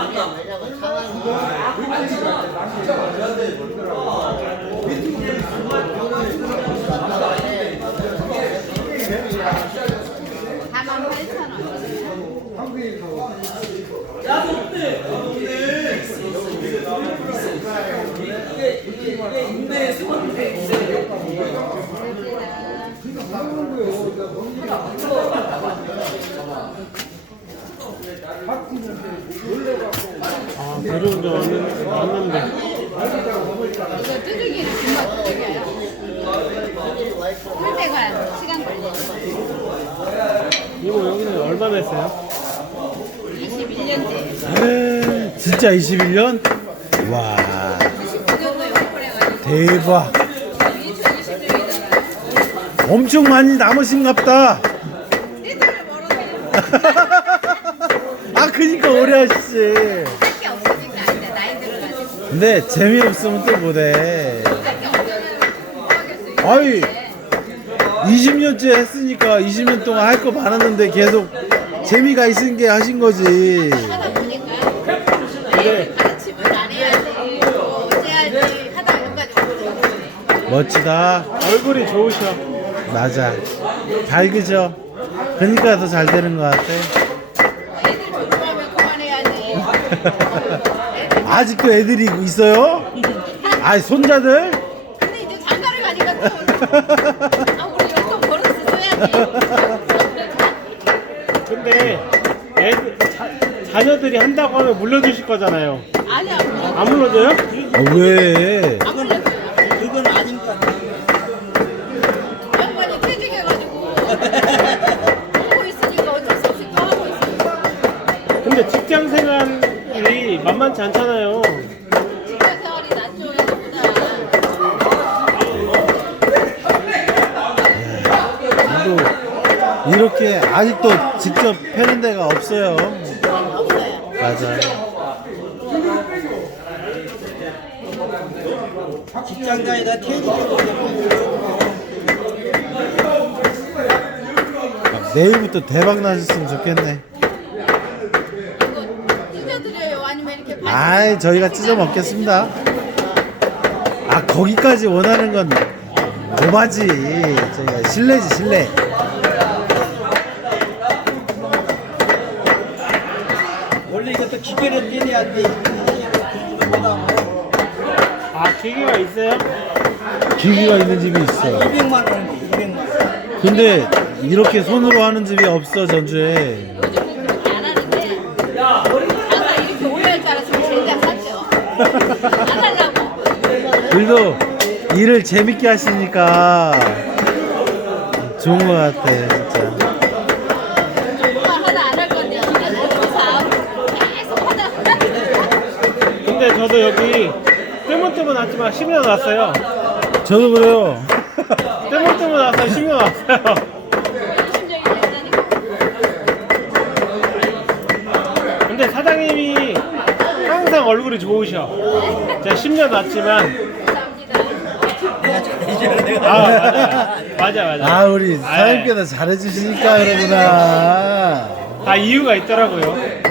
왜냐면 상황이 아, 대리운전 왔는데. 이거 뚜르기는 금방 뚜르겨요. 할 때가 시간 걸려요. 이모 여기는 얼마나 했어요? 21년째. 진짜 21년? 와 19년도 영업해가지고 대박 2020년이잖아요. 엄청 많이 남으신갑다. 띠들을 멀어서 아 그니까 오래 하시지. 할게 없으니까 이제 나이 들어가지고 근데 재미없으면 또 못해. 할게 없으면 뭐 하겠어요. 아이 20년째 했으니까 20년 동안 할 거 많았는데 계속 재미가 있으니까 하신 거지. 하다 보니까 애들 가르침을 안 해야지 뭐 어째야지 하다 여기까지 오고 멋지다. 얼굴이 좋으셔. 맞아. 밝으셔. 그러니까 더 잘 되는 것 같아. 애들 졸업하면 그만해야지. 아직도 애들이 있어요? 아 손자들? 근데 이제 장가를 가니까 또 아, 우리 용돈 벌어서 써야지. 근데 자녀들이 한다고 하면 물려주실 거잖아요. 아니야, 안 물려줘요? 왜? 안 불러줘요. 그건 아니까. 양반이 퇴직해가지고 하고 있으니까 어쩔 수 없이 또 하고 있어요. 근데 직장 생활이 만만치 않잖아요. 직장 생활이 낫죠, 이거보다. 저도 이렇게 아직도 직접 패는 데가 없어요. 없어요. 맞아. 직장가에다 퇴직해도 내일부터 대박 나셨으면 좋겠네. 이거 찢어드려요? 아니면 이렇게 아이 저희가 찢어 먹겠습니다. 아 거기까지 원하는 건 오바지. 저희가 실례지 실례. 원래 이것도 기계를 떼내야 돼. 아, 기계가 있어요? 기기가 있는 집이 있어. 200만 원인데 200만 원. 근데 이렇게 손으로 하는 집이 없어 전주에. 요즘은 그렇게 안 하는데 항상 이렇게 오해할 줄 알았으면 제작 샀죠. 안 하려고. 그래도 일을 재밌게 하시니까 좋은 것 같아 진짜. 하나 안 할 건데 안 하고 사 계속 하다. 근데 저도 여기 뜨문뜨문 왔지만 10년 왔어요. 저도 그래요. 뜨문뜨문 와서 10년 왔어요. 심정이 된다니까. 근데 사장님이 항상 얼굴이 좋으셔. 제가 10년 왔지만. 감사합니다. 아, 맞아. 아 우리 사장님께서 잘해주시니까 그러구나. 다 이유가 있더라고요.